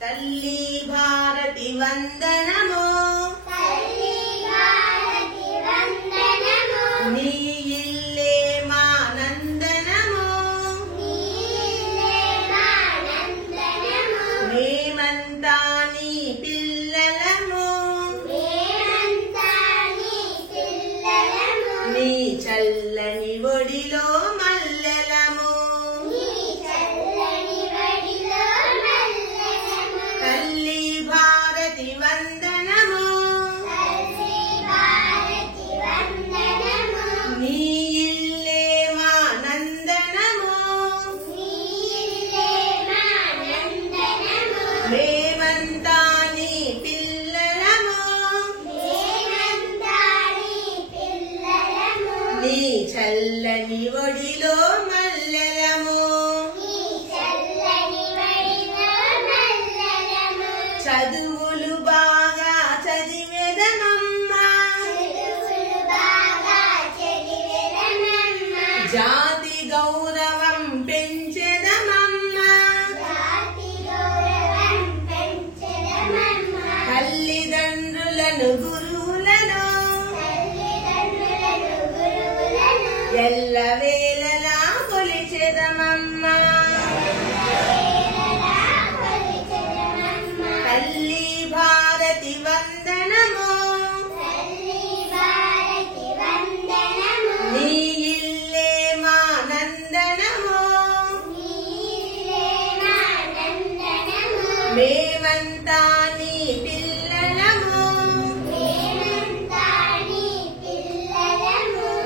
తల్లి భారతి వందనము నీ ఇల్లే మా నందనము మేమంతా నీ పిల్లలము నీ చల్లని ఒడిలో మల్లెలము తల్లి భారతి వందనము నీ ఇల్లే మా నందనము మేమంతా నీ పిల్లలము నీ చల్లని ఒడిలో మల్లెలము చదువులు బాగా చదివేదమమ్మా జాతి గౌరవం పెంచెదమమ్మా తల్లిదండ్రులను గురువులను ఎల్లవేళలా కొలిచెదమమ్మా తల్లి భారతి వందనము నీ ఇల్లే మా నందనము మేమంతా నీ పిల్లలము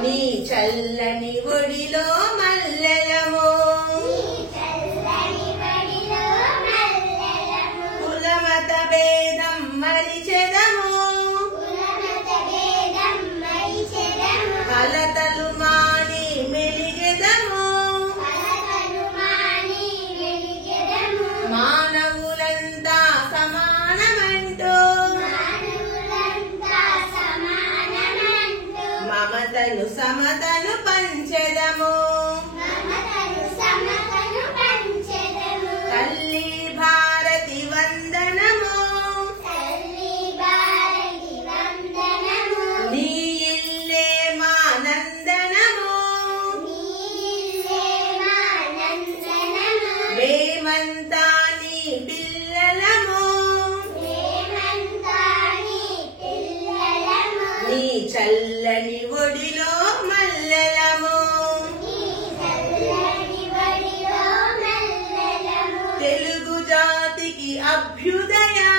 నీ చల్లని ఒడిలో మల్లెలము కులమత భేదం మరిచెదము కలతలు మాని మెలిగెదము మానవులంతా సమానమంటూ మమతను సమతను పంచెదము తల్లి భారతి వందనము నీ ఇల్లే మా నందనము మేమంతా నీ పిల్లలము నీ చల్లని ఒడిలో మల్లెలము తెలుగు జాతికి అభ్యుదయం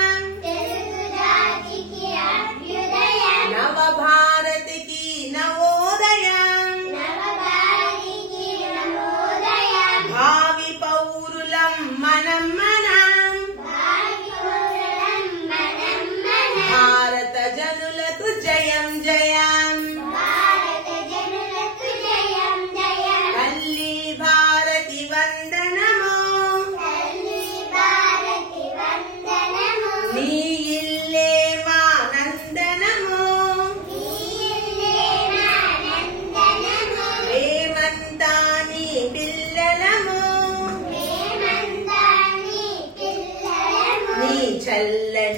నవభారతికి నవోదయం భావి పౌరులం మనం భారత జనులకు జయం జయం తల్లి భారతి వందనము నీ ఇల్లే మా నందనము మేమంతా నీ పిల్లలము నీ చల్లని